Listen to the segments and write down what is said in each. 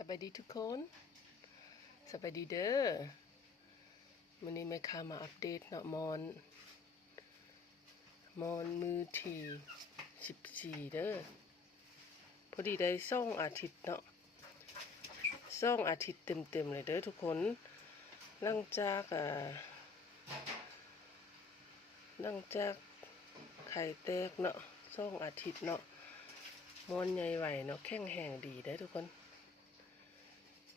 สบายดีทุกคนสบายดีเด้อวันนี้แม่ค้ามาอัปเดตเนาะมอนมือที่14เด้อพอดีได้2 อาทิตย์เนาะ2 อาทิตย์เต็มเลยเด้อทุกคนหลังจากไข่แตกเนาะ2 อาทิตย์เนาะมอนใหญ่ไหวเนาะแข็งแรงดีเด้อทุกคน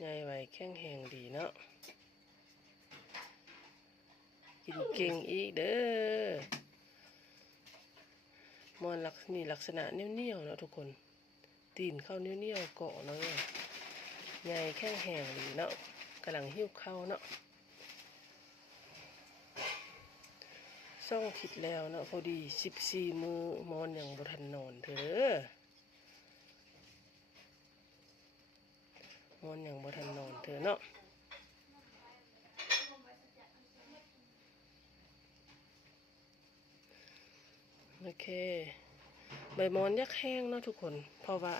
ใหญ่ไหวแข็งแรงดีเนาะกินเก่งอีกเด้อมอนลักษณะเนียวๆเนาะทุกคนตีนเข้าเนียวๆเกาะเนาะใหญ่แข็งแรงดีเนาะกำลังหิ้วเข้าเนาะ2 อาทิตย์แล้วเนาะพอดี14 มื้อมอนยังบ่ทันนอนเด้อมอนยังบ่ทันนอนเด้อเนาะโอเคใบมอนยักแห้งเนาะทุกคนเพราะว่า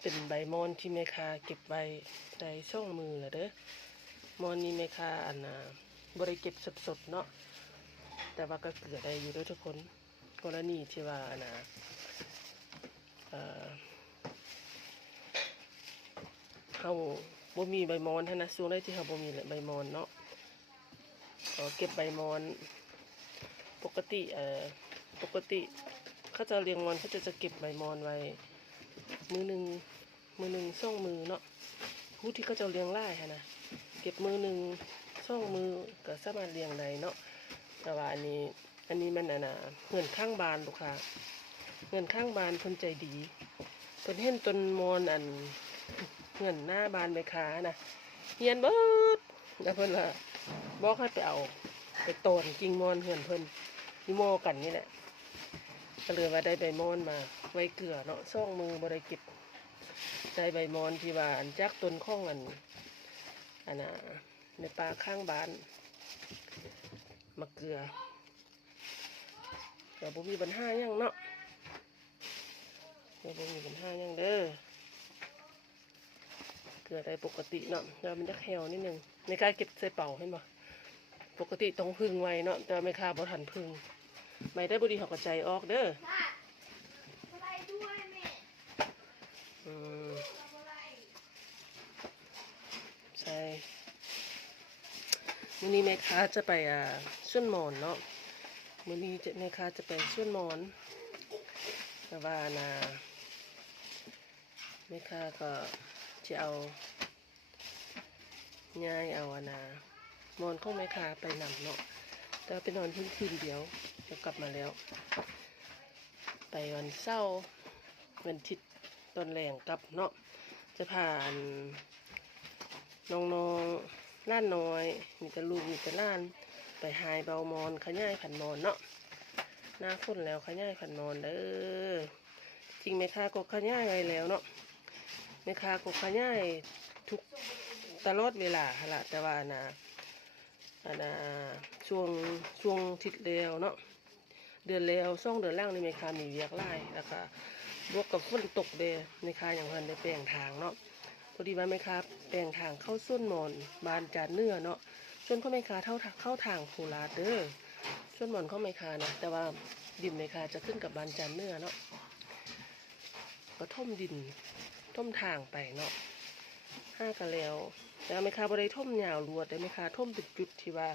เป็นใบมอนที่แม่ค้าเก็บไว้ได้2 มื้อแล้วเด้อมอนนี้แม่ค้าบ่ได้เก็บสดๆเนาะแต่ว่าก็เกลือได้อยู่ด้วยทุกคนกรณีที่ว่าเฮาบ่มีใบมอนท่านะช่วงใดที่เฮาบ่มีใบมอนเนาะก็เก็บใบมอนปกติเขาจะเลี้ยงมอนเขาจะเก็บใบมอนไว้มือหนึ่ง2 มือเนาะผู้ที่เขาจะเลี้ยงไล่ค่ะนะเก็บมือ1 2 มือก็สามารถเลี้ยงได้เนาะแต่ว่าอันนี้มันเงินข้างบ้านลูกค้าเงินข้างบ้านเพิ่นใจดีเพิ่นเห็นต้นมอนเงินหน้าบ้านแม่ค้านะเฮียนเบิดแล้วเพิ่นล่ะบอกให้ไปเอาไปโตนกิ่งมอนเฮือนเพิ่นนิโมกันนี่แหละก็เลยว่าได้ใบมอนมาไว้เกลือเนาะ2 มือบ่ได้เก็บได้ใบมอนที่ว่าจากต้นข้องในป่าข้างบ้านมะเกลือแต่บ่มีปัญหาหยังเนาะบ่มีปัญหาหยังเด้อเกลือได้ปกติเนาะแล้วมันจะแห้วนิดนึงในการเก็บใส่เป่าเห็นบ่ปกติต้องพึ่งไว้เนาะแต่ไม่ค่าบ่ทันพึ่งไม่ได้บ่ดีเขาก็ใจออกเด้อใช่มื้อนี้แม่ค้าจะไปสวนหมอนเนาะมื้อนี้แม่ค้าจะไปสวนหมอนแต่ว่าแม่ค้าก็จะเอาง่ายเอามอนของแม่ค้าไปนำเนาะแต่ไปนอนคืนเดียวจะกลับมาแล้วไปวันเสาร์วันอาทิตย์ตอนแรงกลับเนาะจะผ่านน้องล้านน้อยมีแต่ลูกมีแต่ล้านไปหายเบามอนขย่ายผันมอนเนาะหน้าฝนแล้วขย่ายผันมอนเด้อจริงแม่ค้าก็ขย่ายไว้แล้วเนาะแม่ค้าก็ขย่ายทุกตลอดเวลาละแต่ว่าช่วงทิศแล้วเนาะเดือนแล้ว2 เดือนล่างนี่แม่ค้ามีเวียกไล่แล้วก็บวกกับฝนตกเด้แม่ค้าอย่างพันได้แปลงทางเนาะพอดีว่าแม่ค้าแปลงทางเข้าส้นมอนบานจานเนื้อเนาะส่วนพ่อแม่ค้าเข้าทางโคราชเด้อส่วนมอนเข้าแม่ค้านะแต่ว่าดินแม่ค้าจะขึ้นกับบานจานเนื้อเนาะก็ท่มดินท่มทางไปเนาะ5 กันแล้วแต่แม่ค้าบ่ได้ท่มยาวรวดแต่แม่ค้าท่มเป็นจุดที่ว่า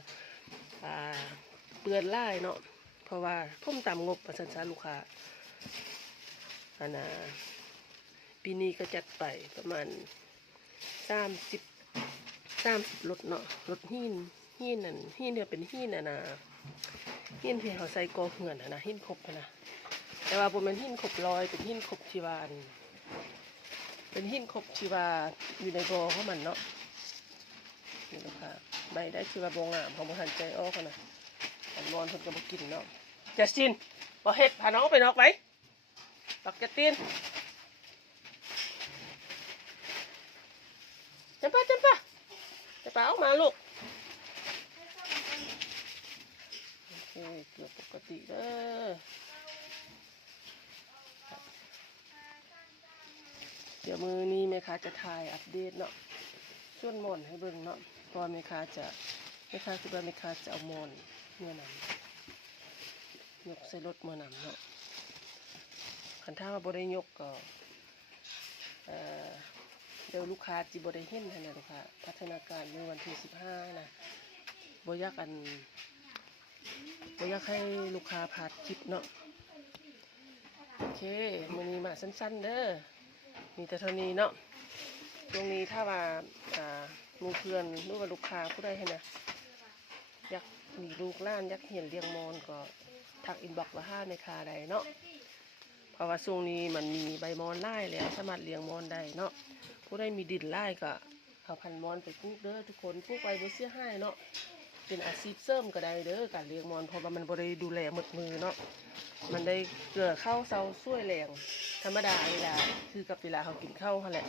เปื้อนไล่เนาะเพราะว่าท่มตามงบประชันลูกค้าปีนี้ก็จัดไปประมาณ30 รถเนาะรถหินเนี่ยเป็นหินหินที่เขาใส่กอเหือนหินครบนะแต่ว่าบ่แม่นหินครบร้อยเป็นหินครบที่ว่าเป็นหินครบที่ว่าอยู่ในกอของมันเนาะนี่ลูกค้าใบได้คือว่าบ่งามของบ่ทันใจออกนะอันมอนเพิ่นก็บ่กินเนาะจัสตินบ่เฮ็ดพาน้องไปนอกไว้ปักจัสตินจำปาออกมาลูกโอเคเกือบปกติเด้อ เดี๋ยวมือนี้แม่ค้าจะถ่ายอัปเดตเนาะส่วนหมอนให้เบิ่งเนาะเพราะแม่ค้าคือว่าแม่ค้าจะเอาหมอนเมื่อนำยกใส่รถเมื่อนำเนาะคันถ้าว่าบ่ได้ยกก็เดี๋ยวลูกค้าจิบ่ได้เห็นนะลูกค้าพัฒนาการในวันที่15นะบ่อยากให้ลูกค้าพลาดคลิปเนาะโอเคมื้อนี้มาสั้นๆเด้อมีแต่เท่านี้เนาะตรงนี้ถ้าว่าหมู่เพื่อนหรือว่าลูกค้าผู้ใดให้นะอยากมีลูกหลานอยากเห็นเลี้ยงมอนก็ทักอินบ็อกซ์มาหาในคาใดเนาะเพราะว่าช่วงนี้มันมีใบมอนไล่แล้วสามารถเลี้ยงมอนได้เนาะผู้ใดมีดินไล่ก็เอาพันมอนไปปลูกเด้อทุกคนปลูกไว้บ่เสียหายเนาะเป็นอาชีพเสริมก็ได้เด้อการเลี้ยงมอนเพราะว่ามันบ่ได้ดูแลหมดมือเนาะมันได้เกลือข้าวเซาช่วยแรงธรรมดาเวลาคือกับเวลาเขากินข้าวนั่นแหละ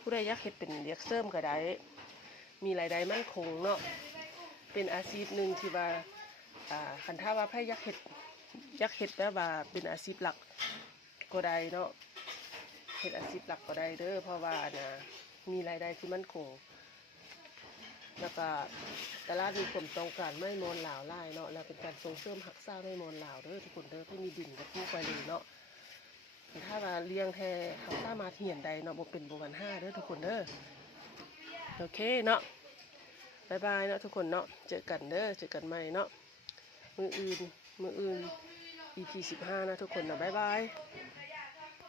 ผู้ใดอยากเฮ็ดเป็นเลี้ยงเสริมก็ได้มีรายได้มั่นคงเนาะเป็นอาชีพหนึ่งที่ว่าคันถ้าว่าไผอยากเฮ็ดแบบว่าเป็นอาชีพหลักก็ได้เนาะเฮ็ดอาชีพหลักก็ได้เด้อเพราะว่ามีรายได้ที่มั่นคงแล้วก็ตลาดมีความต้องการไม่มอนลาวไล่เนาะแล้วเป็นการส่งเสริมหักษาไม่มอนลาวเด้อทุกคนเด้อที่มีดินกับผู้ไปเลยเนาะถ้าว่าเลี้ยงแท้หักษามาเหียนใดเนาะบ่เป็นบ่วัน5เด้อทุกคนเด้อโอเคเนาะบ๊ายบายเนาะทุกคนเนาะเจอกันเด้อเจอกันใหม่เนาะมื้ออื่น EP 15นะทุกคนนะบ๊ายบาย